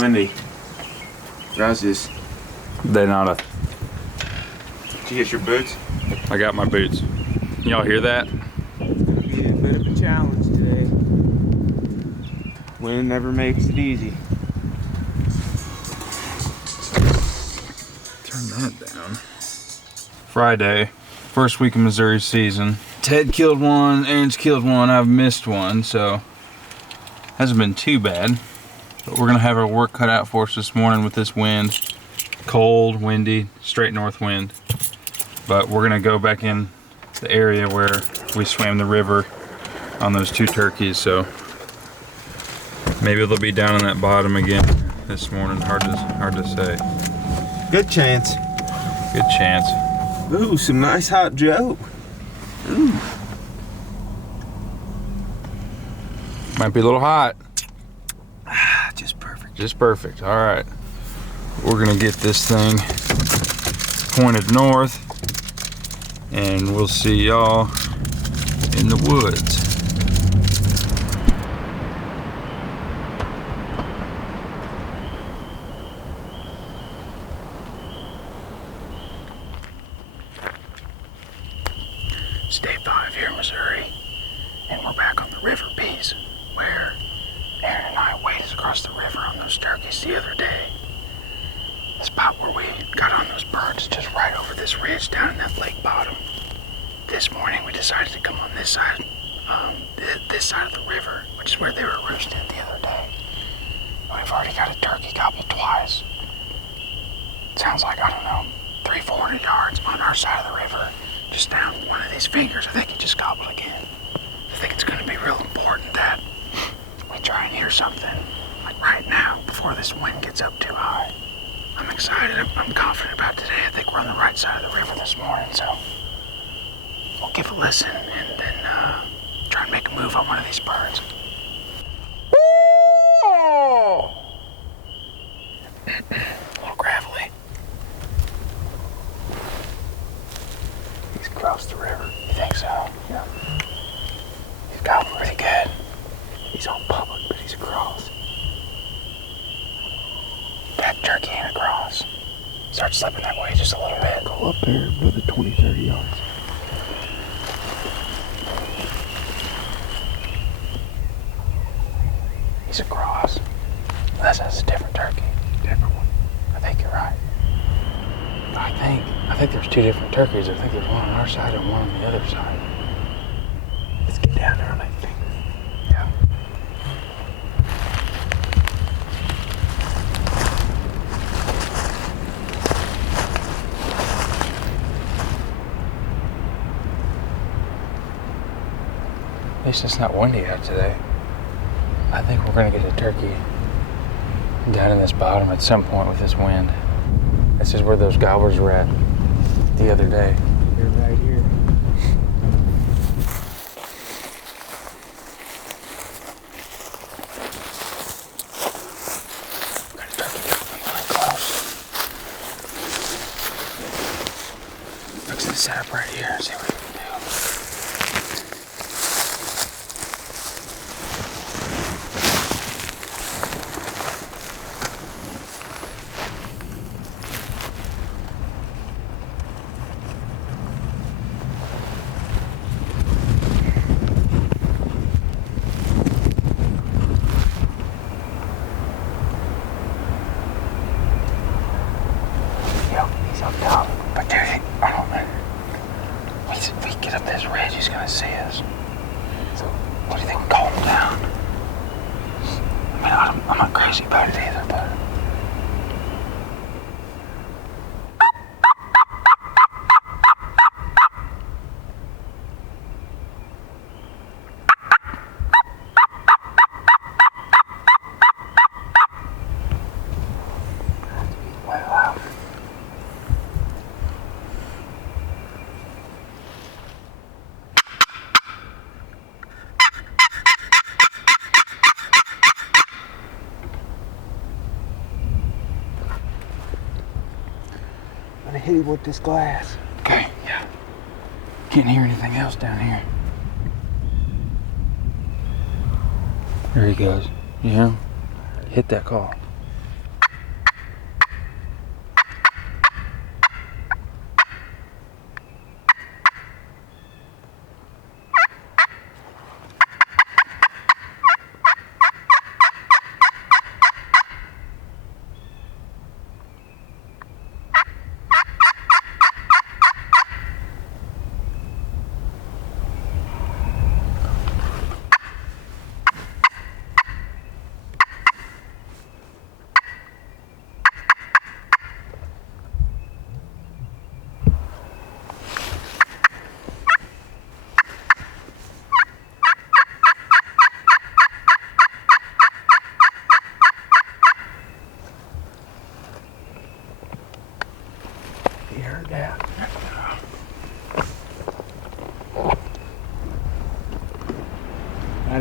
windy. Gracias. De nada. Did you get your boots? I got my boots. Y'all hear that? Be a bit of a challenge today. Wind never makes it easy. Turn that down. Friday, first week of Missouri season. Ted killed one, Aaron's killed one, I've missed one, so hasn't been too bad. But we're gonna have our work cut out for us this morning with this wind. Cold, windy, straight north wind. But we're gonna go back in the area where we swam the river on those 2 turkeys, so maybe they'll be down on that bottom again this morning. Hard to say. Good chance. Good chance. Ooh, some nice hot joe. Ooh. Might be a little hot. Ah, just perfect. Just perfect. All right. We're gonna get this thing pointed north, and we'll see y'all in the woods. It's day 5 here in Missouri, and we're back on the river piece where Aaron and I waded across the river on those turkeys the other day. The spot where we got on those birds is just right over this ridge down in that lake bottom. This morning we decided to come on this side of the river, which is where they were roosted the other day. We've already got a turkey gobbled twice. Sounds like, I don't know, 300-400 yards on our side of the river. Just down one of these fingers, I think he just gobbled again. I think it's gonna be real important that we try and hear something, like right now, before this wind gets up too high. I'm excited, I'm confident about today. I think we're on the right side of the river this morning, so we'll give a listen and then try and make a move on one of these birds. A little gravelly. He's crossed the river. You think so? Yeah. He's gobbling pretty good. He's on public, but he's across. That turkey ain't across. Start slipping that way just a little bit. Go up there another 20-30 yards. He's across. That's a different turkey. Different one. I think you're right. I think there's 2 different turkeys. I think there's one on our side and one on the other side. Let's get down there on that finger. Yeah. At least it's not windy out today. I think we're gonna get a turkey down in this bottom at some point with this wind. This is where those gobblers were at the other day. They're right here. Got a turkey gobbling really close. Looks to set up right here and see what we can do. He's up top. But dude, I don't know. If we get up this ridge, he's gonna see us. So, what do you think? Calm down. I mean, I'm not crazy about it either, but. I'm gonna hit him with this glass. Okay, yeah. Can't hear anything else down here. There he goes. You hear him? Hit that call.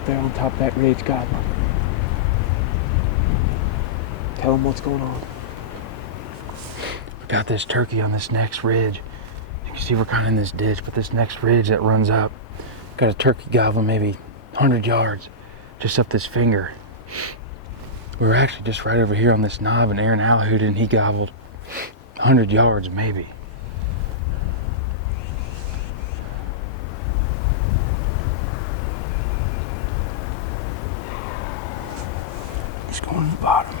up there on top of that ridge gobbling. Tell them what's going on. We got this turkey on this next ridge. You can see we're kind of in this ditch, but this next ridge that runs up, got a turkey gobbling maybe 100 yards, just up this finger. We were actually just right over here on this knob, and Aaron owl hooted, and he gobbled 100 yards maybe. He's going to the bottom.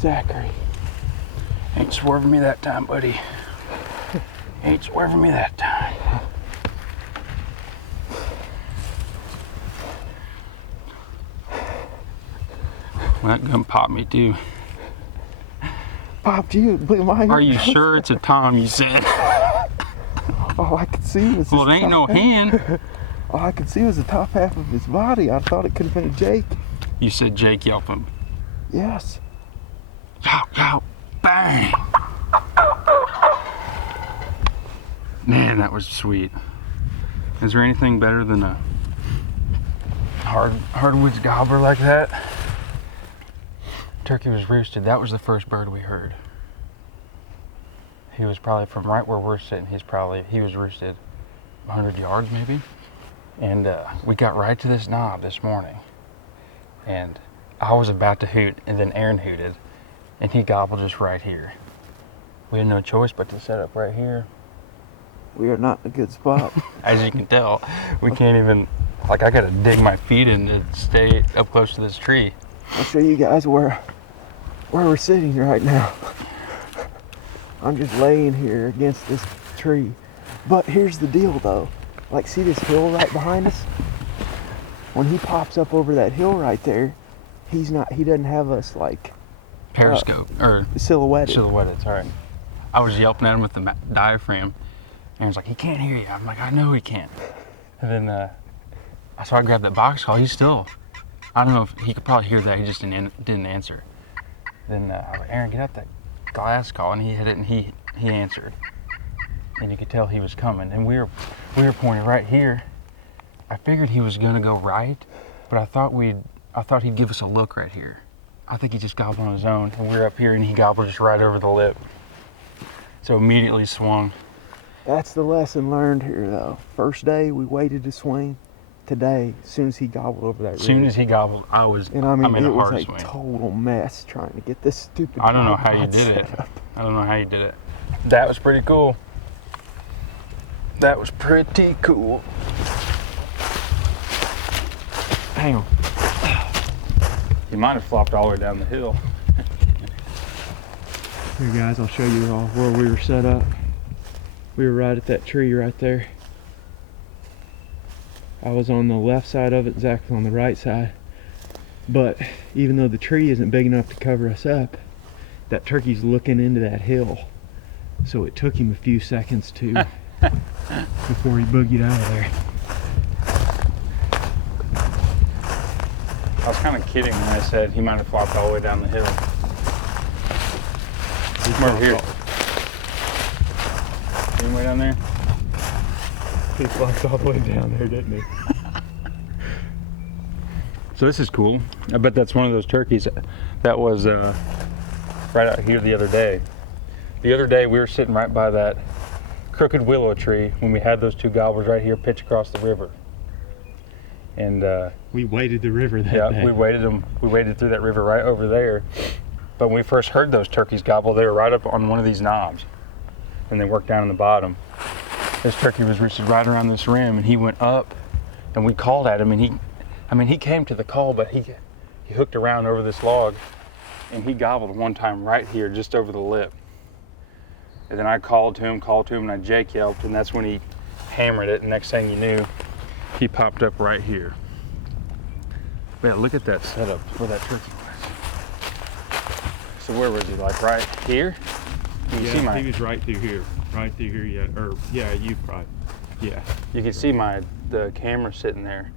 Zachary. Ain't swerving me that time, buddy. Ain't swerving me that time. Well, that gun popped me too. Popped you? Blew mine. Are you sure it's a Tom, you said? All I could see was well, it ain't no hand. All I could see was the top half of his body. I thought it could have been a Jake. You said Jake yelping. Yes. Yow, yow, bang! Man, that was sweet. Is there anything better than a hardwoods gobbler like that? Turkey was roosted. That was the first bird we heard. He was probably from right where we're sitting. He was roosted 100 yards maybe. And we got right to this knob this morning. And I was about to hoot, and then Aaron hooted. And he gobbled just right here. We had no choice but to set up right here. We are not in a good spot. As you can tell, we can't even, like, I gotta dig my feet in to stay up close to this tree. I'll show you guys where we're sitting right now. I'm just laying here against this tree. But here's the deal though. Like, see this hill right behind us? When he pops up over that hill right there, he doesn't have us like Periscope, or silhouetted. Silhouetted, sorry. I was yelping at him with the diaphragm. Aaron's like, he can't hear you. I'm like, I know he can't. And then, so I grabbed that box call. He's still, I don't know if he could probably hear that. He just didn't answer. Then I was like, Aaron, get out that glass call. And he hit it, and he answered. And you could tell he was coming. And we were pointing right here. I figured he was gonna go right, but I thought he'd give us a look right here. I think he just gobbled on his own, and we were up here, and he gobbled just right over the lip. So immediately swung. That's the lesson learned here, though. First day, we waited to swing. Today, as soon as he gobbled over that ridge. As soon as he gobbled, I made it a was hard a swing. Total mess trying to get this stupid. I don't know how you did it. I don't know how you did it. That was pretty cool. That was pretty cool. Hang on. You might have flopped all the way down the hill. Here guys, I'll show you all where we were set up. We were right at that tree right there. I was on the left side of it, Zach was on the right side. But even though the tree isn't big enough to cover us up, that turkey's looking into that hill. So it took him a few seconds to before he boogied out of there. I was kind of kidding when I said he might have flopped all the way down the hill. He's over here. See him way down there? He flopped all the way down there, didn't he? So this is cool. I bet that's one of those turkeys that was right out here the other day. The other day we were sitting right by that crooked willow tree when we had those two gobblers right here pitch across the river. And we waded the river that day. We waded them. We waded through that river right over there. But when we first heard those turkeys gobble, they were right up on one of these knobs, and they worked down in the bottom. This turkey was right around this rim, and he went up, and we called at him, and he came to the call, but he hooked around over this log, and he gobbled one time right here, just over the lip. And then I called to him, and I Jake yelped, and that's when he hammered it, and next thing you knew, he popped up right here. Man, look at that setup where that turkey was. So where was he, like right here? You Yeah, see he was right through here, yeah, or yeah, you probably, yeah. You can see the camera sitting there.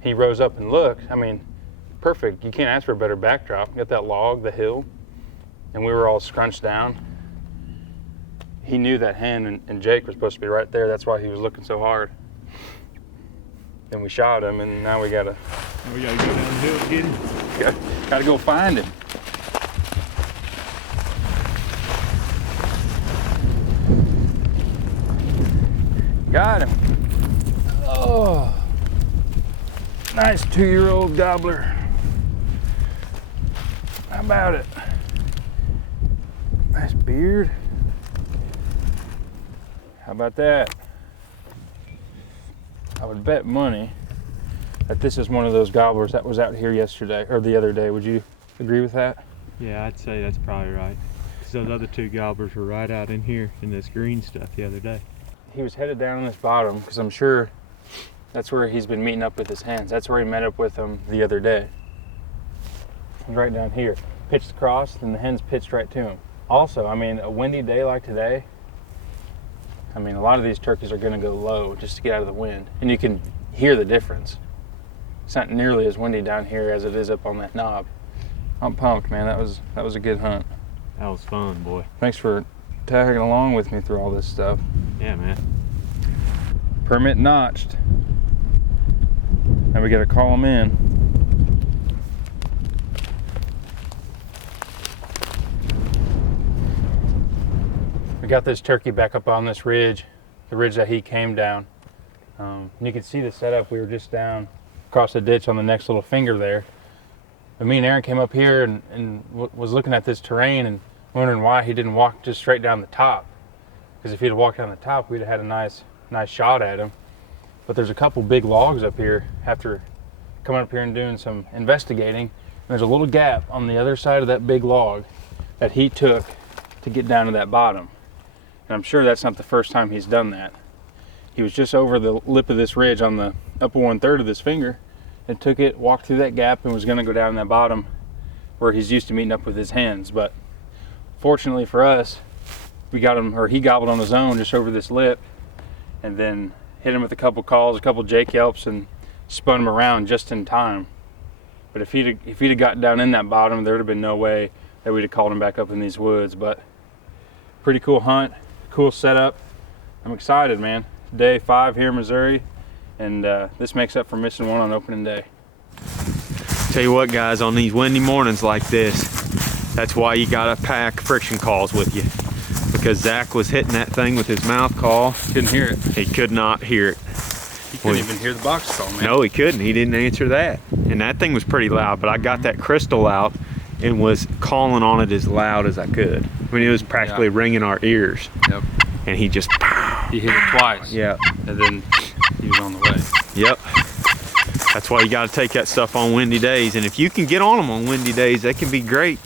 He rose up and looked. I mean, perfect. You can't ask for a better backdrop. Got that log, the hill, and we were all scrunched down. He knew that hen and Jake were supposed to be right there. That's why he was looking so hard. Then we shot him, and now we gotta We gotta go down the hill to get him. gotta go find him. Got him. Oh, nice 2-year-old gobbler. How about it? Nice beard. How about that? I would bet money that this is one of those gobblers that was out here yesterday or the other day. Would you agree with that? Yeah, I'd say that's probably right. Because those other two gobblers were right out in here in this green stuff the other day. He was headed down in this bottom because I'm sure that's where he's been meeting up with his hens. That's where he met up with them the other day. He's right down here. Pitched across, and the hens pitched right to him. Also, I mean, a windy day like today, I mean, a lot of these turkeys are gonna go low just to get out of the wind. And you can hear the difference. It's not nearly as windy down here as it is up on that knob. I'm pumped, man. That was a good hunt. That was fun, boy. Thanks for tagging along with me through all this stuff. Yeah, man. Permit notched. Now we gotta call them in. We got this turkey back up on this ridge, the ridge that he came down. And you can see the setup. We were just down across the ditch on the next little finger there. But me and Aaron came up here and was looking at this terrain and wondering why he didn't walk just straight down the top. Because if he'd have walked down the top, we'd have had a nice shot at him. But there's a couple big logs up here after coming up here and doing some investigating. And there's a little gap on the other side of that big log that he took to get down to that bottom. And I'm sure that's not the first time he's done that. He was just over the lip of this ridge on the upper 1/3 of this finger and took it, walked through that gap, and was gonna go down that bottom where he's used to meeting up with his hens. But fortunately for us, we got him, or he gobbled on his own just over this lip, and then hit him with a couple calls, a couple Jake yelps, and spun him around just in time. But if he'd have gotten down in that bottom, there'd have been no way that we'd have called him back up in these woods. But pretty cool hunt, cool setup. I'm excited, man. Day 5 here in Missouri, and this makes up for missing one on opening day. Tell you what, guys, on these windy mornings like this, that's why you gotta pack friction calls with you. Because Zach was hitting that thing with his mouth call. Couldn't hear it. He could not hear it. He couldn't even hear the box call, man. No, he couldn't. He didn't answer that. And that thing was pretty loud, but I got that crystal out and was calling on it as loud as I could. I mean, it was practically ringing our ears. Yep. And he just... He hit it twice. Yep. And then he was on the way. Yep. That's why you got to take that stuff on windy days. And if you can get on them on windy days, that can be great,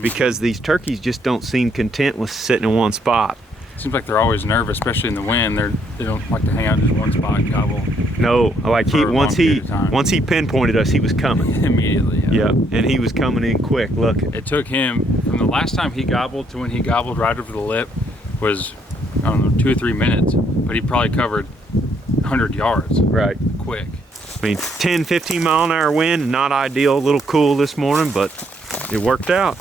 because these turkeys just don't seem content with sitting in one spot. Seems like they're always nervous, especially in the wind. They don't like to hang out in just one spot and gobble. No, like once he pinpointed us, he was coming. Immediately. Yeah, and he was coming in quick. Look. It took him from the last time he gobbled to when he gobbled right over the lip was, I don't know, 2 or 3 minutes, but he probably covered 100 yards. Right. Quick. I mean, 10, 15 mile an hour wind, not ideal, a little cool this morning, but it worked out.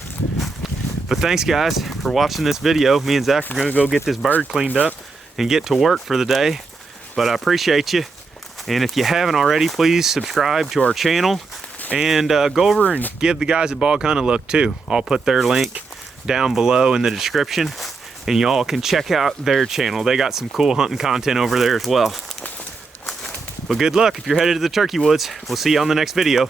But thanks, guys, for watching this video. Me and Zach are gonna go get this bird cleaned up and get to work for the day. But I appreciate you. And if you haven't already, please subscribe to our channel and go over and give the guys at Bog Hunt a look too. I'll put their link down below in the description, and y'all can check out their channel. They got some cool hunting content over there as well. But good luck if you're headed to the turkey woods. We'll see you on the next video.